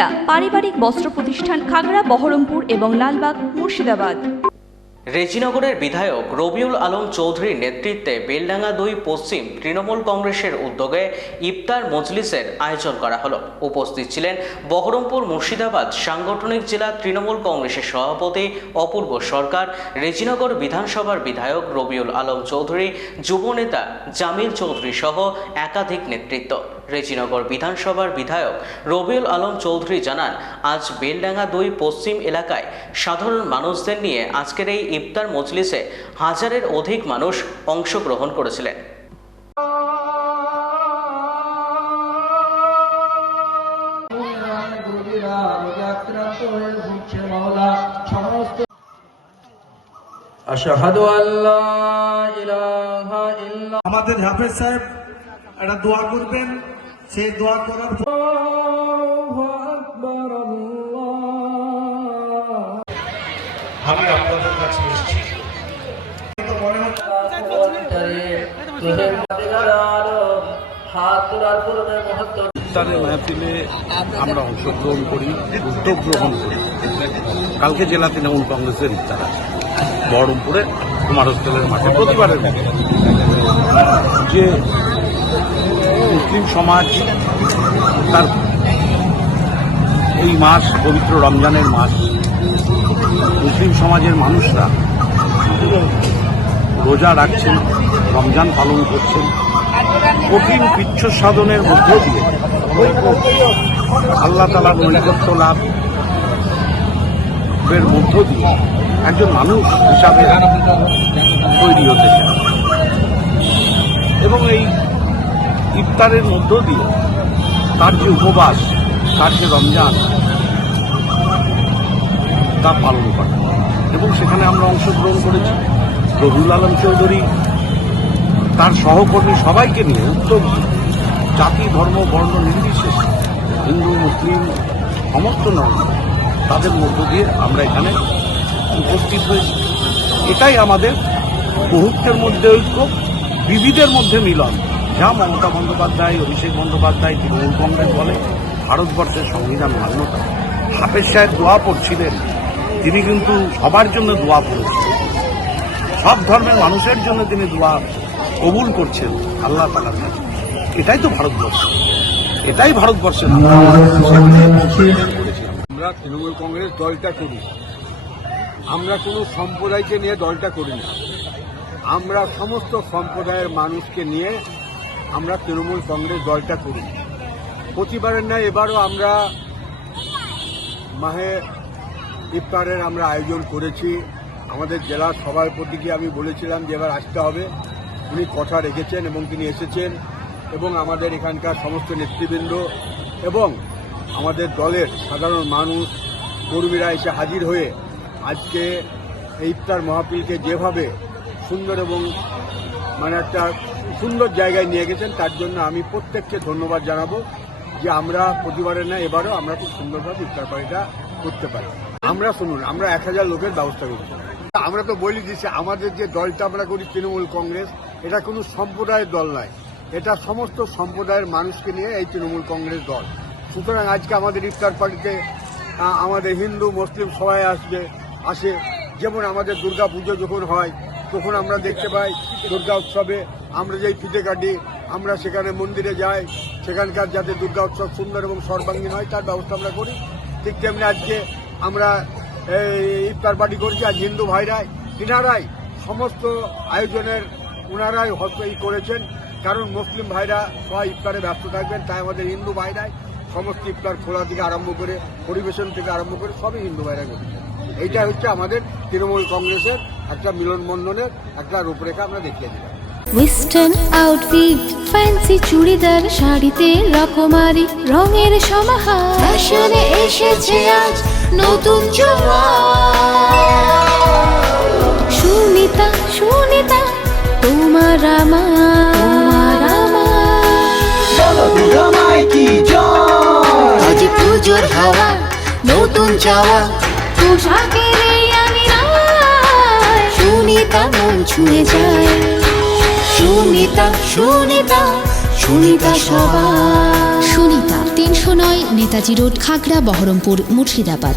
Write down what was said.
সুনিতা পারিবারিক বস্ত্র প্রতিষ্ঠান, খাগড়া, বহরমপুর এবং লালবাগ, মুর্শিদাবাদ। রেজিনগরের বিধায়ক রবিউল আলম চৌধুরীর নেতৃত্বে বেলডাঙ্গা 2 পশ্চিম তৃণমূল কংগ্রেসের উদ্যোগে ইফতার মজলিসের আয়োজন করা হলো। উপস্থিত ছিলেন বহরমপুর মুর্শিদাবাদ সাংগঠনিক জেলা তৃণমূল কংগ্রেসের সভাপতি অপূর্ব সরকার, রেজিনগর বিধানসভার বিধায়ক রবিউল আলম চৌধুরী, যুবনেতা জামিল চৌধুরী সহ একাধিক নেতৃত্ব। রেজিনগর বিধানসভার বিধায়ক রবিউল আলম চৌধুরী জানান, আজ বেলডাঙ্গা 2 পশ্চিম এলাকায় সাধারণ মানুষদের নিয়ে আজকের এই ইফতার মজলিসে হাজারের অধিক মানুষ অংশগ্রহণ করেছিলেন। আমাদের হাফেজ সাহেব একটা দোয়া করবেন, সেই দোয়া করার আমি আপনাদের কাছে এসেছি। ইফতারের মাহফিলে আমরা অংশগ্রহণ করি, উদ্যোগ গ্রহণ করি। কালকে জেলা তৃণমূল কংগ্রেসের ইফতার আছে বহরমপুরে কুমার হোস্টেলের মাঠে। প্রতিবারের মতো যে মুসলিম সমাজ তার এই মাস পবিত্র রমজানের মাস, মুসলিম সমাজের মানুষরা রোজা রাখছেন, রমজান পালন করছেন, কঠিন কৃচ্ছ সাধনের মধ্য দিয়ে আল্লাহ তাআলার নৈকট্য লাভের মধ্য দিয়ে একজন মানুষ হিসাবে তৈরি হতে চায় এবং এই ইফতারের মধ্য দিয়ে তার যে উপবাস, তার যে রমজান, তা পালন করে এবং সেখানে আমরা অংশগ্রহণ করেছি। রবিউল আলম চৌধুরী তার সহকর্মী সবাইকে নিয়ে উত্তম জাতি, ধর্ম, বর্ণ নির্বিশেষে হিন্দু, মুসলিম সমস্ত নয় তাদের মধ্য দিয়ে আমরা এখানে উপস্থিত হয়েছি। এটাই আমাদের বহুত্বের মধ্যে ঐক্য, বিবিধের মধ্যে মিলন, যা মমতা বন্দ্যোপাধ্যায়, অভিষেক বন্দ্যোপাধ্যায়, তৃণমূল কংগ্রেস বলে ভারতবর্ষের সংবিধান মান্যতা। হাফেজ সাহেব দোয়া পড়ছিলেন, তিনি কিন্তু সবার জন্য দোয়া পড়েছিলেন, সব ধর্মের মানুষের জন্য তিনি দোয়া কবুল করছেন আল্লাহ তাআলার কাছে। এটাই তো ভারতবর্ষ, এটাই ভারতবর্ষের। আমরা তৃণমূল কংগ্রেস দলটা করি, আমরা কোনো সম্প্রদায়কে নিয়ে দলটা করি না, আমরা সমস্ত সম্প্রদায়ের মানুষকে নিয়ে আমরা তৃণমূল কংগ্রেস দলটা করি। প্রতিবারের নয়, এবারও আমরা মাহে ইফতারের আমরা আয়োজন করেছি। আমাদের জেলার সভাপতিকে আমি বলেছিলাম যে এবার আসতে হবে, উনি কথা রেখেছেন এবং তিনি এসেছেন এবং আমাদের এখানকার সমস্ত নেতৃবৃন্দ এবং আমাদের দলের সাধারণ মানুষ কর্মীরা এসে হাজির হয়ে আজকে এই ইফতার মাহফিলকে যেভাবে সুন্দর এবং একটা সুন্দর জায়গায় নিয়ে গেছেন, তার জন্য আমি প্রত্যেককে ধন্যবাদ জানাবো যে আমরা প্রতিবারের না এবারও আমরা খুব সুন্দরভাবে ইফতার পার্টিটা করতে পারি। আমরা শুনুন, আমরা 1000 লোকের ব্যবস্থা করছি। আমরা তো বলি দিচ্ছি আমাদের যে দলটা আমরা করি তৃণমূল কংগ্রেস, এটা কোনো সম্প্রদায়ের দল নয়, এটা সমস্ত সম্প্রদায়ের মানুষকে নিয়ে এই তৃণমূল কংগ্রেস দল। সুতরাং আজকে আমাদের ইফতার পার্টিতে আমাদের হিন্দু মুসলিম সবাই আসে। যেমন আমাদের দুর্গা পুজো যখন হয় তখন আমরা দেখতে পাই দুর্গা উৎসবে আমরা যেই ফিতে কাটি, আমরা সেখানে মন্দিরে যাই, সেখানকার যাতে দুর্গা উৎসব সুন্দর এবং সর্বাঙ্গীন হয় তার ব্যবস্থা আমরা করি। ঠিক তেমনি আজকে আমরা ইফতার পার্টি করছি। আজ হিন্দু ভাইরাই তিনারাই সমস্ত আয়োজনের ওনারাই করেছেন, কারণ মুসলিম ভাইরা সবাই ইফতারে ব্যস্ত থাকবেন, তাই আমাদের হিন্দু ভাইরাই সমস্ত ইফতার খোলা থেকে আরম্ভ করে পরিবেশন থেকে আরম্ভ করে সবই হিন্দু ভাইরা করেছেন। এইটা হচ্ছে আমাদের তৃণমূল কংগ্রেসের একটা মিলনবন্ধনের একটা রূপরেখা আমরা দেখিয়ে দিলাম। ওয়েস্টার্ন আউটফিট, ফ্যান্সি চুড়িদার, শাড়িতে রকমারি রঙের সমাহার, ফ্যাশনে এসেছে আজ নতুন সুনিতা, সুনিতা তোমার আমার আজ পুজোর হাওয়া, নতুন চাওয়া পোশাকের আমি সুনিতা মন ছুঁয়ে যায়। সুনিতা, সুনিতা, সুনিতা সবার। সুনিতা 309 নেতাজি রোড, খাগড়া, বহরমপুর, মুর্শিদাবাদ।